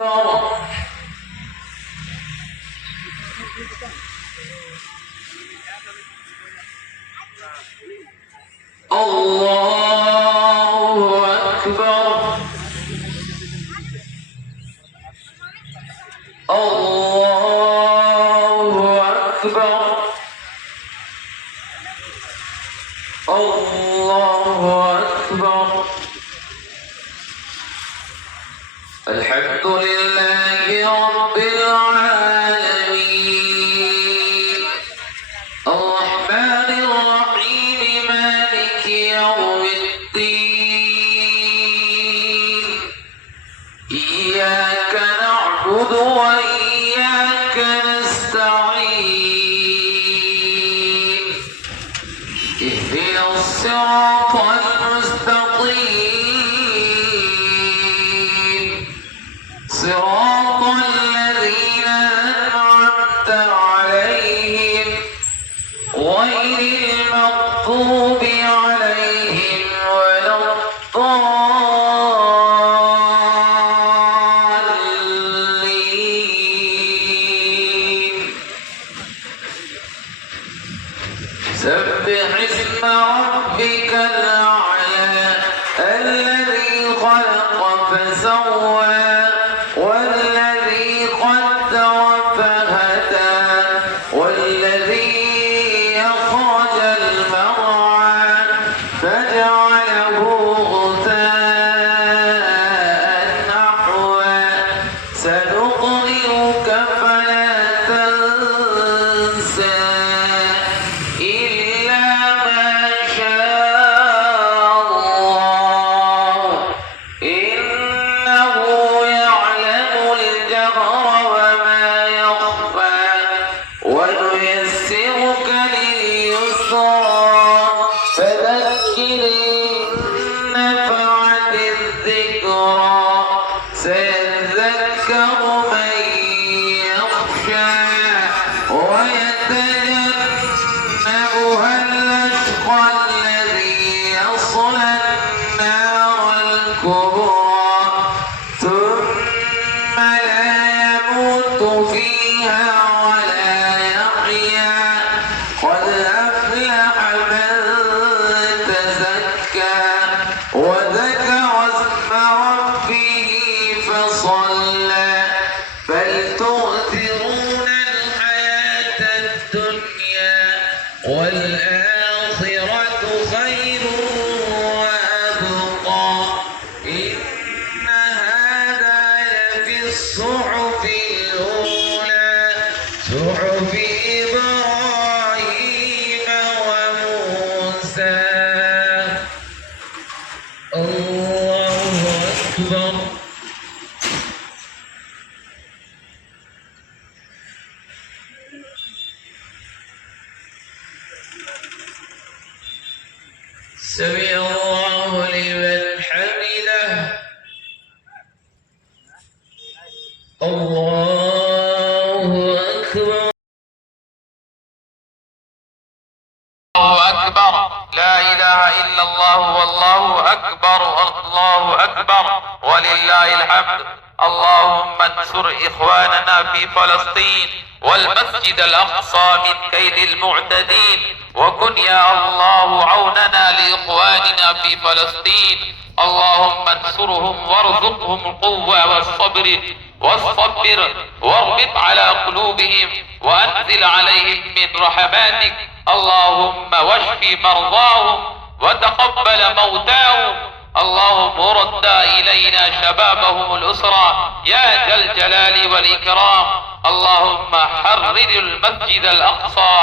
الله أكبر. الله أكبر. الله أكبر. الحمد لله رب العالمين الرحمن الرحيم مالك يوم الدين إياك نعبد وإياك نستعين اهدنا الصراط المستقيم صراط الذين أنعمت عليهم غير المغضوب عليهم ولا الضالين. سبح اسم ربك الأعلى الذي خلق فسوى والذي قدر فهدى والذي أخرج المرعى فجعله غثاء نحوا سنقرئك فلا تنسى إلا ما شاء الله إنه يعلم الجهر وما يخفى ونيسرك لليسرى فذكر إن نفعت الذكرى سيذكر من يخشى ويتجنبها الأشقى الذي يصلى النار الكبرى ثم لا يموت فيها ولا يحيا قد أفلح من تزكى وذكر اسم ربه فصلى بل تؤثرون الحياة الدنيا والآخرة خير وأبقى إن هذا لفي الصحف الأولى صحف إبراهيم وموسى. الله أكبر. سمع الله لمن حمده. الله أكبر. الله أكبر. لا إله إلا الله والله أكبر. الله أكبر ولله الحمد. اللهم انصر إخواننا في فلسطين والمسجد الأقصى من كيد المعتدين وكن يا الله عوننا لإخواننا في فلسطين. اللهم انصرهم وارزقهم القوة والصبر واربط على قلوبهم وأنزل عليهم من رحماتك. اللهم واشف مرضاهم وتقبل موتاهم. اللهم رد إلينا شبابهم الأسرى يا ذا الجلال والإكرام. اللهم حرر المسجد الأقصى.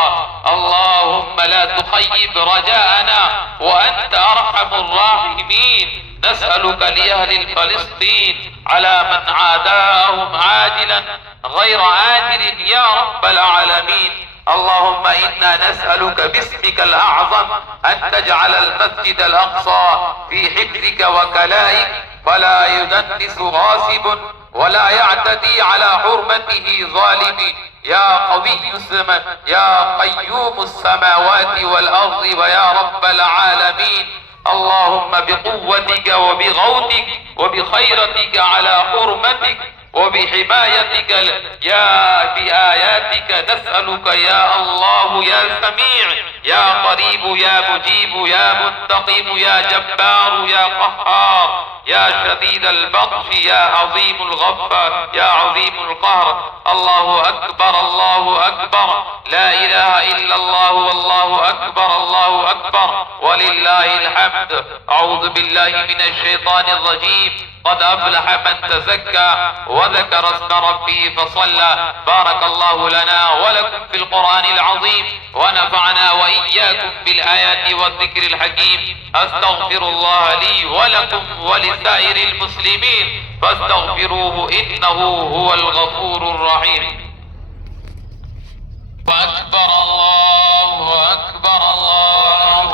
اللهم لا تخيب رجاءنا وأنت أرحم الراحمين. نسألك لأهل فلسطين على من عاداهم عاجلا غير آجل يا رب العالمين. اللهم إنا نسألك باسمك الأعظم أن تجعل المسجد الأقصى في حفظك وكلائك فلا يدنس غاصب ولا يعتدي على حرمته ظالم يا قوي السماء يا قيوم السماوات والأرض ويا رب العالمين. اللهم بقوتك وبغوثك وبخيرتك على حرمتك وبحمايتك بآياتك نسألك يا الله يا سميع يا قريب يا مجيب يا منتقم يا جبار يا قهار يا شديد البطش يا عظيم الغفار يا عظيم القهر. الله أكبر الله أكبر، لا إله إلا الله والله أكبر الله أكبر ولله الحمد. أعوذ بالله من الشيطان الرجيم. قد أفلح من تزكى وذكر اسم ربه فصلى. بارك الله لنا ولكم في القرآن العظيم ونفعنا وإياكم بالآيات والذكر الحكيم. أستغفر الله لي ولكم ولسائر المسلمين فاستغفروه إنه هو الغفور الرحيم. أكبر الله أكبر الله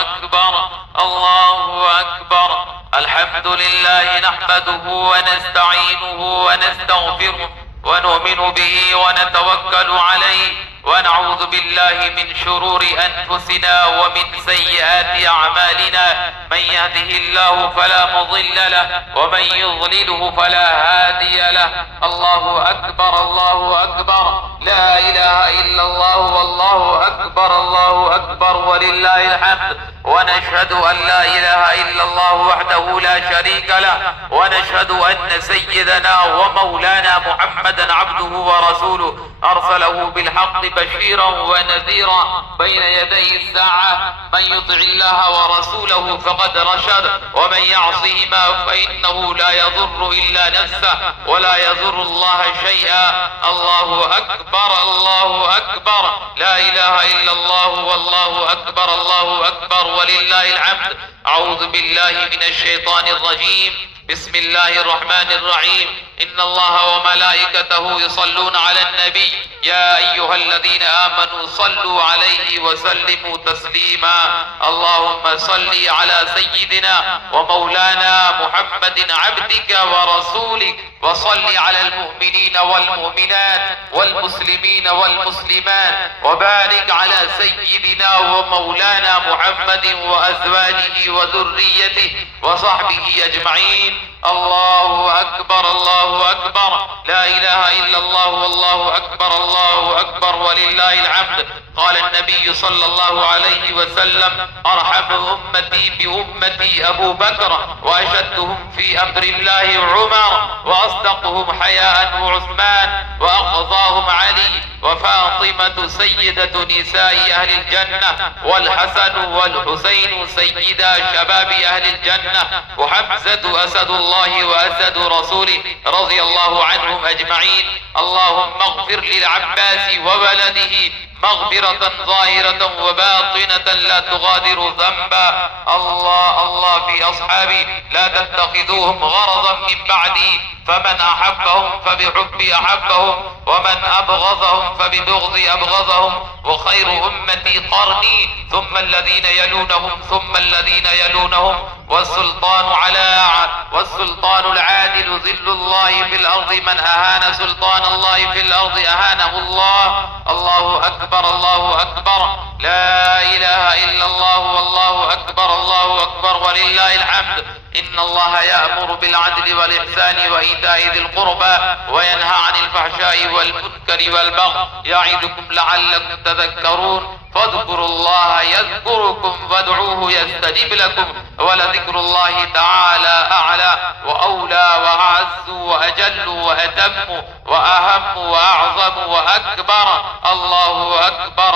أكبر الله أكبر الله أكبر. الحمد لله نحمده ونستعينه ونستغفره ونؤمن به ونتوكل عليه ونعوذ بالله من شرور أنفسنا ومن سيئات أعمالنا. من يهده الله فلا مضل له ومن يضلله فلا هادي له. الله أكبر الله أكبر، لا إله إلا الله والله أكبر الله أكبر ولله الحمد. ونشهد أن لا إله إلا الله وحده لا شريك له ونشهد أن سيدنا ومولانا محمدا عبده ورسوله أرسله بالحق بشيرا ونذيرا بين يدي الساعة. من يطع الله ورسوله فقد رشد ومن يعصهما فإنه لا يضر إلا نفسه ولا يضر الله شيئا. الله أكبر الله أكبر، لا إله إلا الله والله أكبر الله أكبر ولله الحمد. أعوذ بالله من الشيطان الرجيم. بسم الله الرحمن الرحيم. إن الله وملائكته يصلون على النبي يا أيها الذين آمنوا صلوا عليه وسلموا تسليما. اللهم صل على سيدنا ومولانا محمد عبدك ورسولك وصل على المؤمنين والمؤمنات والمسلمين والمسلمات وبارك على سيدنا ومولانا محمد وأزواجه وذريته وصحبه أجمعين. الله أكبر الله أكبر، لا إله إلا الله والله أكبر الله أكبر ولله الحمد. قال النبي صلى الله عليه وسلم: أرحم أمتي بأمتي أبو بكر وأشدهم في أمر الله عمر وأصدقهم حياء عثمان وأقضاهم علي وفاطمة سيدة نساء أهل الجنة والحسن والحسين سيدا شباب أهل الجنة وحمزة أسد الله وأسد رسوله رضي الله عنهم أجمعين. اللهم اغفر للعباس وولده مغفرة ظاهرة وباطنة لا تغادر ذنبا. الله الله في أصحابي لا تتخذوهم غرضا من بعدي، فمن أحبهم فبحبي أحبهم ومن أبغضهم فببغض أبغضهم. وخير أمتي قرني ثم الذين يلونهم ثم الذين يلونهم والسلطان العادل ظل الله في الأرض. من أهان سلطان الله في الأرض أهانه الله. الله أكبر الله أكبر، لا إله إلا الله والله أكبر الله أكبر ولله الحمد. إن الله يأمر بالعدل والإحسان وإيتاء ذي القربى وينهى عن الفحشاء والمنكر والبغي يعظكم لعلكم تذكرون. فاذكروا الله يذكركم وادعوه يستجب لكم ولذكر الله تعالى أعلى وأولى وأعز وأجل وأتم وأهم وأعظم وأكبر. الله أكبر